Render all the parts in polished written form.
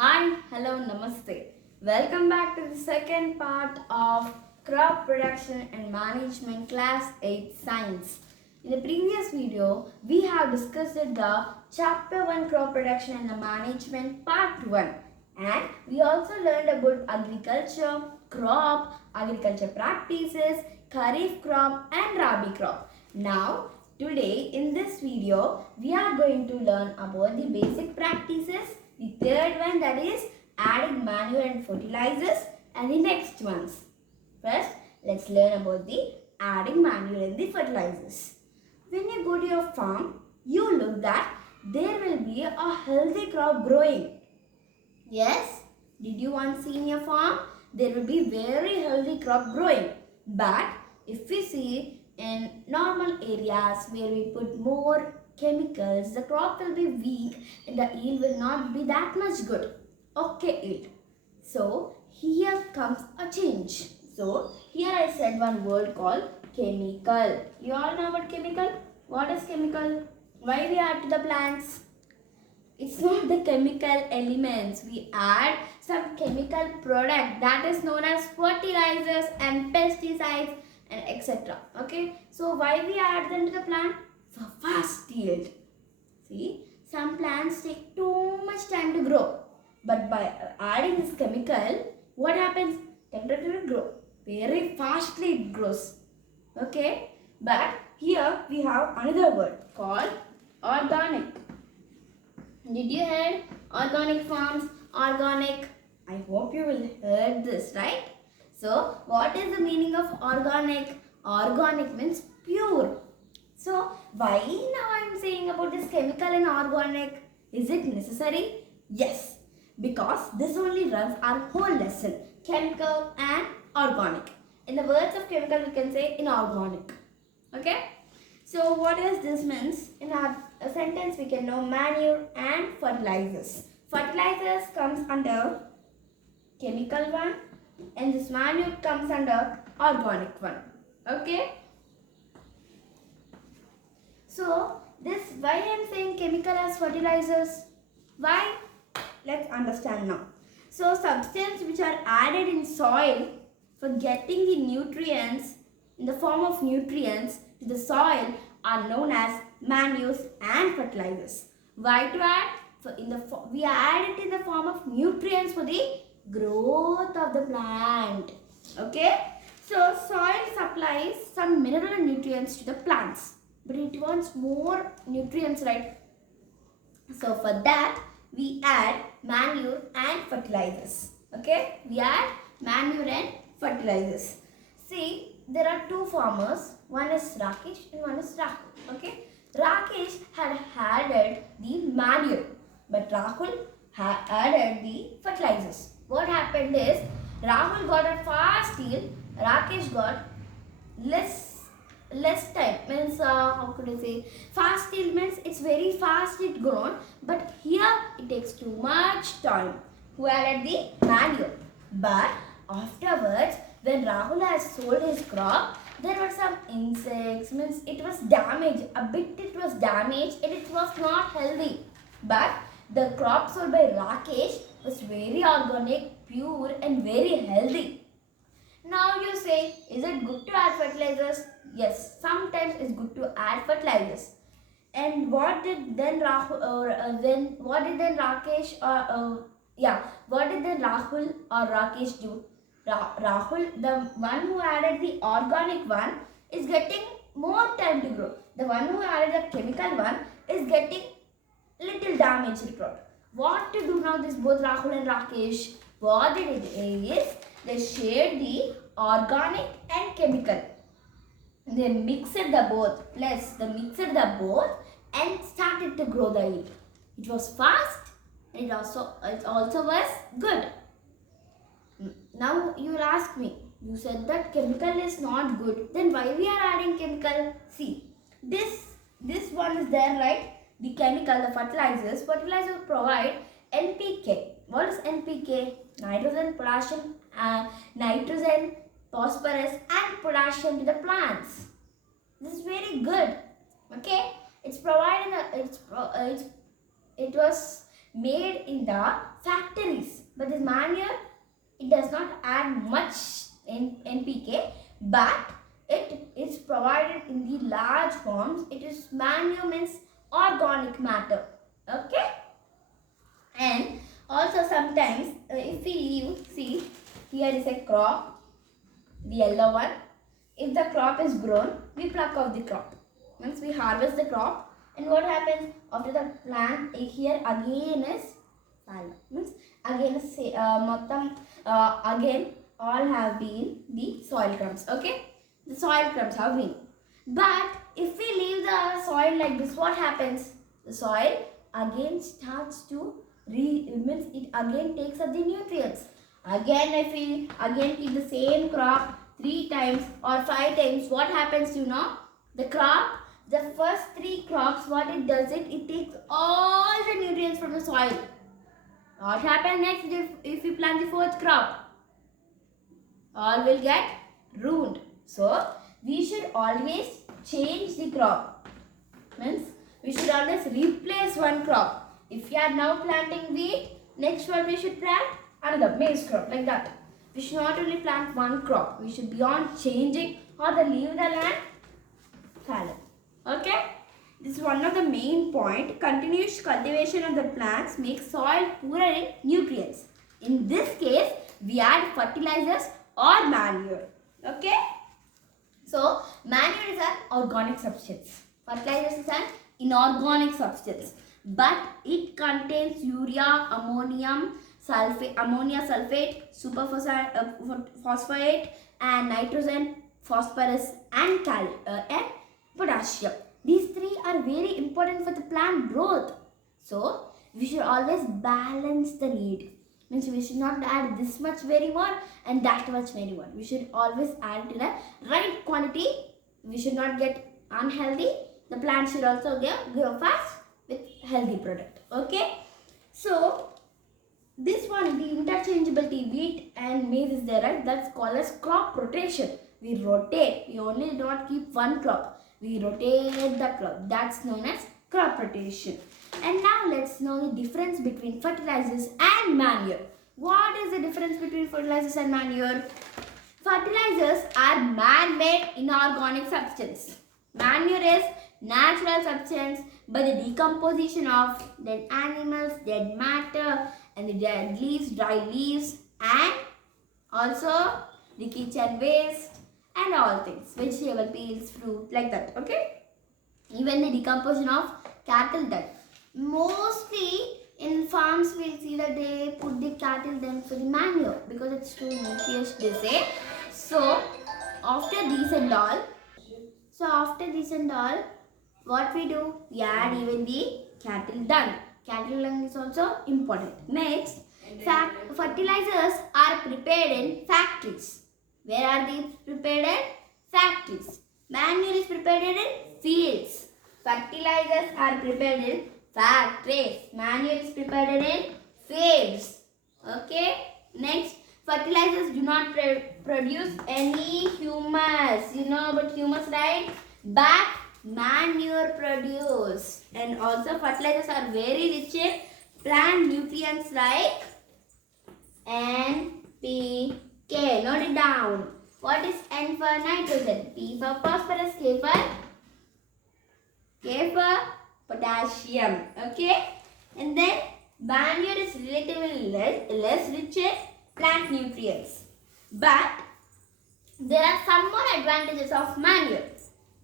Hi, hello, namaste. Welcome back to the second part of Crop Production and Management Class 8 Science. In the previous video, we have discussed the Chapter 1 Crop Production and the Management Part 1. And we also learned about agriculture, crop, agriculture practices, kharif crop and rabi crop. Now, today in this video, we are going to learn about the basic practices, the third one, that is adding manure and fertilizers, and the next ones. First, let's learn about the adding manure and the fertilizers. When you go to your farm, you look that there will be a healthy crop growing. Yes, did you once see in your farm? There will be very healthy crop growing. But if we see in normal areas where we put more chemicals, the crop will be weak and the yield will not be that much good. Okay, yield. So here comes a change. So here I said one word called chemical. You all know about chemical? What is chemical? Why we add to the plants? It's not the chemical elements. We add some chemical product that is known as fertilizers and pesticides and etc. Okay. So why we add them to the plant? For fast yield. See, some plants take too much time to grow. But by adding this chemical, what happens? Temperature will grow. Very fastly it grows. Okay. But here we have another word called organic. Did you heard organic farms, organic? I hope you will heard this, right? So, what is the meaning of organic? Organic means pure. So, why now I am saying about this chemical and organic? Is it necessary? Yes, because this only runs our whole lesson. Chemical and organic. In the words of chemical, we can say inorganic. Okay? So what does this means? In our sentence we can know manure and fertilizers. Fertilizers comes under chemical one and this manure comes under organic one. Okay. So this, why I am saying chemical as fertilizers? Why? Let's understand now. So substances which are added in soil for getting the nutrients in the form of nutrients to the soil are known as manures and fertilizers. Why to add? We add it in the form of nutrients for the growth of the plant. Okay. So soil supplies some mineral and nutrients to the plants, but it wants more nutrients, right? So for that we add manure and fertilizers. Okay. We add manure and fertilizers. See, there are two farmers. One is Rakesh and one is Rahul. Okay. Rakesh had added the manure, but Rahul had added the fertilizers. What happened is Rahul got a fast yield, Rakesh got less time. Means how could I say? Fast yield means it's very fast it grown, but here it takes too much time. Who added the manure? But afterwards, when Rahul has sold his crop, there were some insects, means it was damaged, a bit it was damaged and it was not healthy. But the crop sold by Rakesh was very organic, pure and very healthy. Now you say, is it good to add fertilizers? Yes, sometimes it's good to add fertilizers. And what did then Rahul what did then Rahul or Rakesh do? Rahul, the one who added the organic one, is getting more time to grow. The one who added the chemical one is getting little damaged crop. What to do now, this both Rahul and Rakesh? What they did is they shared the organic and chemical. They mixed the both, and started to grow the yield. It was fast and it also was good. Now you will ask me, you said that chemical is not good, then why we are adding chemical? See, this one is there, right? The chemical, the fertilizers provide NPK. What is NPK? Nitrogen, potassium, nitrogen, phosphorus and potassium to the plants. This is very good. Okay, it was made in the factory calories. But this manure, it does not add much in NPK, but it is provided in the large forms. It is manure means organic matter. Okay. And also sometimes if we leave, see here is a crop, the yellow one. If the crop is grown, we pluck off the crop. Once we harvest the crop, and what happens after the plant here again is fallow. Means again again all have been the soil crumbs. Okay, the soil crumbs have been. But if we leave the soil like this, what happens? The soil again starts to means it again takes up the nutrients. Again, if we again keep the same crop 3 times or 5 times, what happens? The crop, the first 3 crops, what it does, it takes all the nutrients from the soil. What happens next if we plant the 4th crop? All will get ruined. So we should always change the crop. Means we should always replace one crop. If we are now planting wheat, next one we should plant another maize crop, like that. We should not only plant one crop. We should be on changing or leave the land fallow. Okay. This is one of the main point. Continuous cultivation of the plants makes soil poorer in nutrients. In this case, we add fertilizers or manure. Okay. So, manure is an organic substance. Fertilizers is an inorganic substance. But it contains urea, ammonia sulfate, superphosphate, and nitrogen, phosphorus, and potassium. These 3 are very important for the plant growth. So, we should always balance the need. Means we should not add this much very more and that much very more. We should always add to the right quantity. We should not get unhealthy. The plant should also grow fast with healthy product. Okay. So, this one, the interchangeability, wheat and maize is there, right? That's called as crop rotation. We rotate. We only do not keep one crop. We rotate the crop. That's known as crop rotation. And now let's know the difference between fertilizers and manure. What is the difference between fertilizers and manure? Fertilizers are man-made inorganic substance. Manure is natural substance by the decomposition of dead animals, dead matter, and the dead leaves, dry leaves, and also the kitchen waste and all things, vegetable peels, fruit, like that. Okay. Even the decomposition of cattle dung. Mostly in farms we see that they put the cattle dung for the manure because it's too nutritious, they say. So after these and all, what we do? We add even the cattle dung. Cattle dung is also important. Next, fertilizers are prepared in factories. Where are these prepared in? Factories. Manure is prepared in fields. Fertilizers are prepared in factories. Manure is prepared in fields. Okay. Next, fertilizers do not produce any humus. You know about humus, right? But manure produce. And also fertilizers are very rich in plant nutrients like NPK. Note it down. What is N for nitrogen? P for phosphorus. K for potassium. Okay. And then manure is relatively less rich in plant nutrients. But there are some more advantages of manure.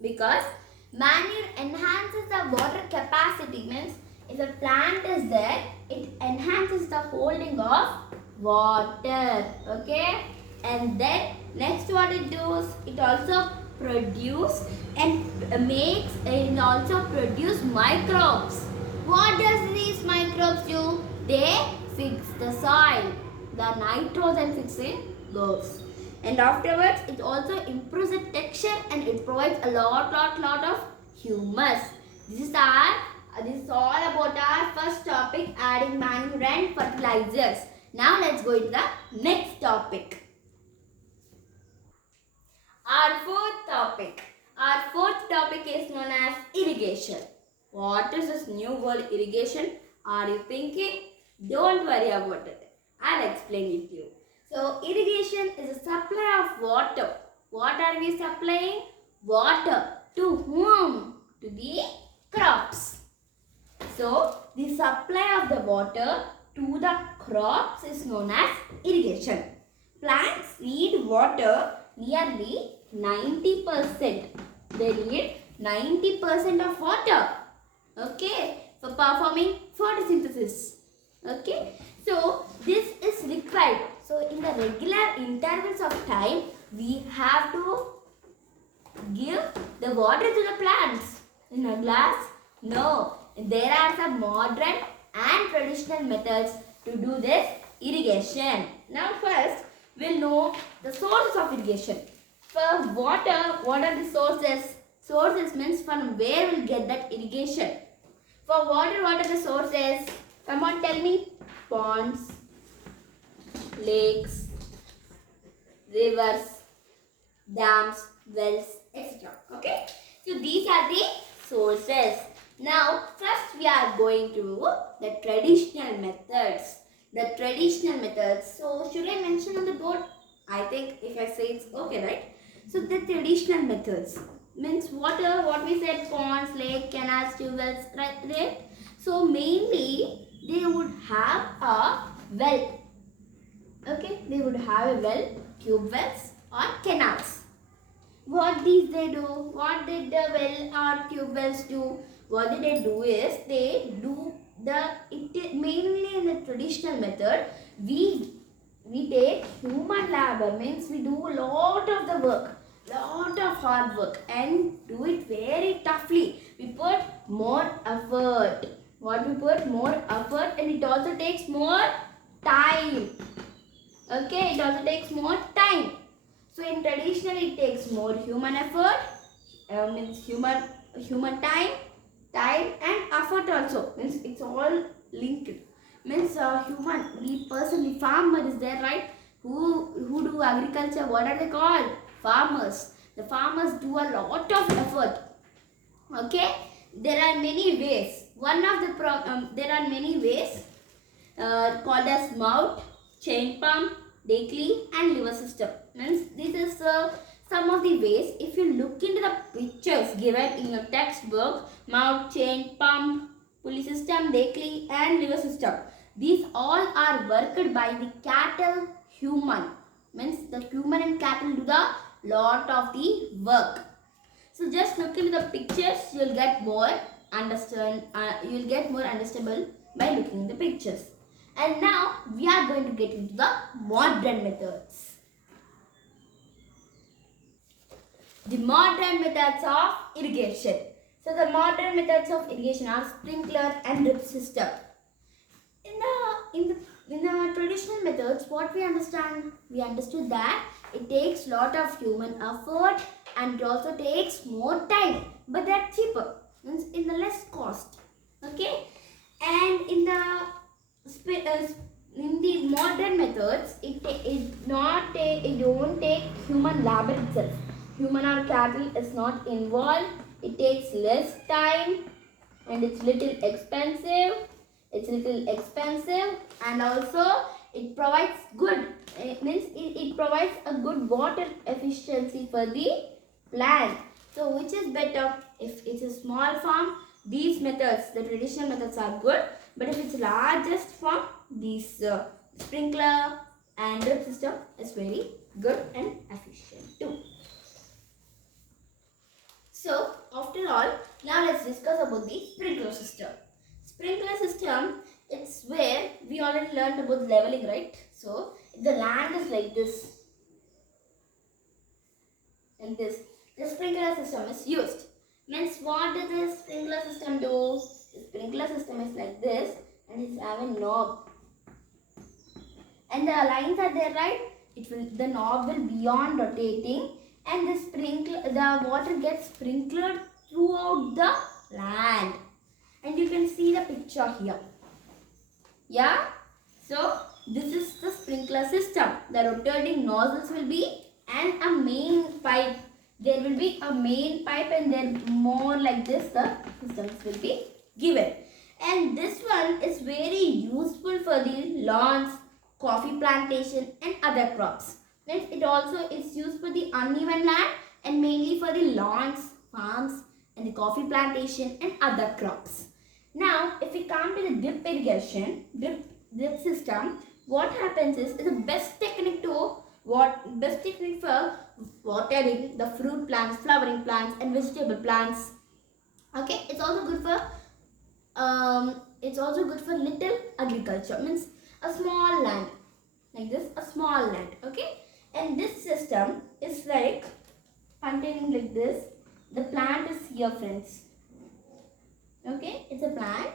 Because manure enhances the water capacity. Means if a plant is there, it enhances the holding of water. Okay. And then next what it does, it also produce and also produce microbes. What does these microbes do? They fix the soil. The nitrogen fixing goes. And afterwards, it also improves the texture and it provides a lot of humus. This is all about our first topic, adding manure and fertilizers. Now let's go into the next topic. Our fourth topic is known as irrigation. What is this new word irrigation? Are you thinking? Don't worry about it. I'll explain it to you. So irrigation is a supply of water. What are we supplying? Water. To whom? To the crops. So the supply of the water to the crops is known as irrigation. Plants need water nearly 90%. They need 90% of water. Okay, for performing photosynthesis. Okay, so this is required. So in the regular intervals of time, we have to give the water to the plants. In a glass? No. There are some modern and traditional methods to do this irrigation. Now first, we'll know the sources of irrigation. For water, what are the sources? Sources means from where we'll get that irrigation. For water, what are the sources? Come on, tell me. Ponds, lakes, rivers, dams, wells, etc. Okay. So these are the sources. Now, first we are going to the traditional methods. The traditional methods. So, should I mention on the board? I think if I say it's okay, right? So, the traditional methods means water, what we said, ponds, lake, canals, tube wells, right? So, mainly they would have a well. Okay, they would have a well, tube wells or canals. What these they do? What did the well or tube wells do? What did they do is they do mainly in the traditional method we take human labor, means we do a lot of the work, lot of hard work and do it very toughly. We put more effort. What we put? More effort, and it also takes more time. Okay, it also takes more time. So in traditional it takes more human effort, means human time and effort also, means it's all linked. Means human, the farmer is there, right? Who do agriculture, what are they called? Farmers. The farmers do a lot of effort. Okay, there are many ways. There are many ways called as mouth, chain pump, Dakley and liver system. Means this is some of the ways. If you look into the pictures given in your textbook, mouth, chain, pump, pulley system, Dakley and liver system, these all are worked by the cattle human. Means the human and cattle do the lot of the work. So just look into the pictures, you'll get more understandable by looking in the pictures. And now we are going to get into the modern methods. The modern methods of irrigation. So the modern methods of irrigation are sprinkler and drip system. In the traditional methods, what we understand? We understood that it takes lot of human effort and it also takes more time, but they're cheaper, means in the less cost. Okay, and in the modern methods, it don't take human labor itself. Human or cattle is not involved. It takes less time and it's little expensive. And also it provides it provides a good water efficiency for the plant. So which is better? If it's a small farm, these methods, the traditional methods are good. But if it's largest farm, these sprinkler and drip system is very good and efficient too. So after all, now let's discuss about the sprinkler system. Sprinkler system, it's where we already learned about leveling, right? So the land is like this, and this. The sprinkler system is used. Means what does the sprinkler system do? The sprinkler system is like this, and it's having knob. And the lines are there, right? The knob will be on rotating, and the water gets sprinkled throughout the land. And you can see the picture here. Yeah? So this is the sprinkler system. The rotating nozzles will be and a main pipe. There will be a main pipe, and then more like this the systems will be given. And this one is very useful for the lawns, coffee plantation and other crops. Next, it also is used for the uneven land and mainly for the lawns, farms and the coffee plantation and other crops. Now, if we come to the drip irrigation, drip system, what happens is the best technique for watering the fruit plants, flowering plants and vegetable plants. Okay, it's also good for little agriculture, means a small land like this, a small land. Okay, and this system is like containing like this. The plant is here, friends. Okay, it's a plant.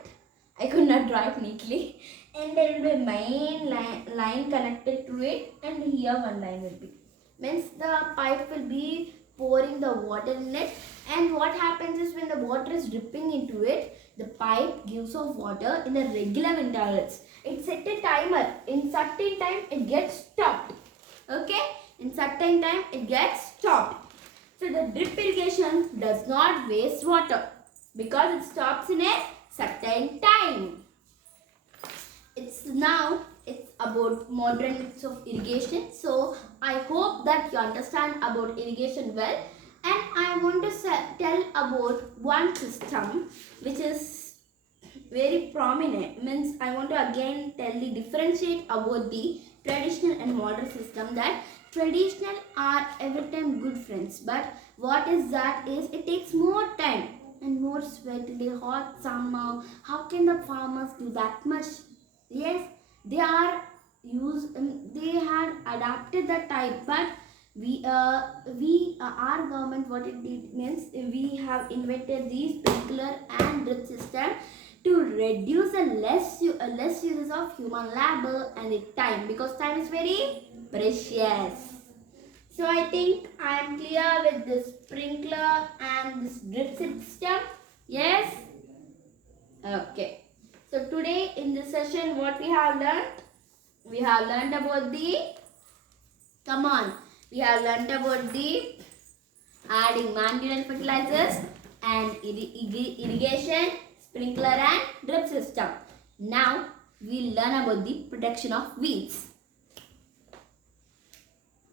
I could not draw it neatly. And there will be a main line connected to it, and here one line will be. Means the pipe will be pouring the water in it, and what happens is when the water is dripping into it, the pipe gives off water in a regular intervals. It set a timer. In certain time it gets stopped. Okay, in certain time it gets stopped. So the drip irrigation does not waste water because it stops in a certain time. It's about modern methods of irrigation. So I hope that you understand about irrigation well, and I want to tell about one system which is very prominent. Means I want to again differentiate about the traditional and modern system. That traditional are every time good, friends, but what is that is it takes more time and more sweat in the hot summer. How can the farmers do that much? Yes, they had adapted the type, but our government, what it did means we have invented the sprinkler and drip system to reduce the less uses of human labor and the time, because time is very precious. So I think I am clear with this sprinkler and this drip system. Yes? Okay. So today in this session, what we have learned? We have learned about the, we have learned about the adding manual and fertilizers and irrigation, sprinkler and drip system. Now we learn about the protection of weeds.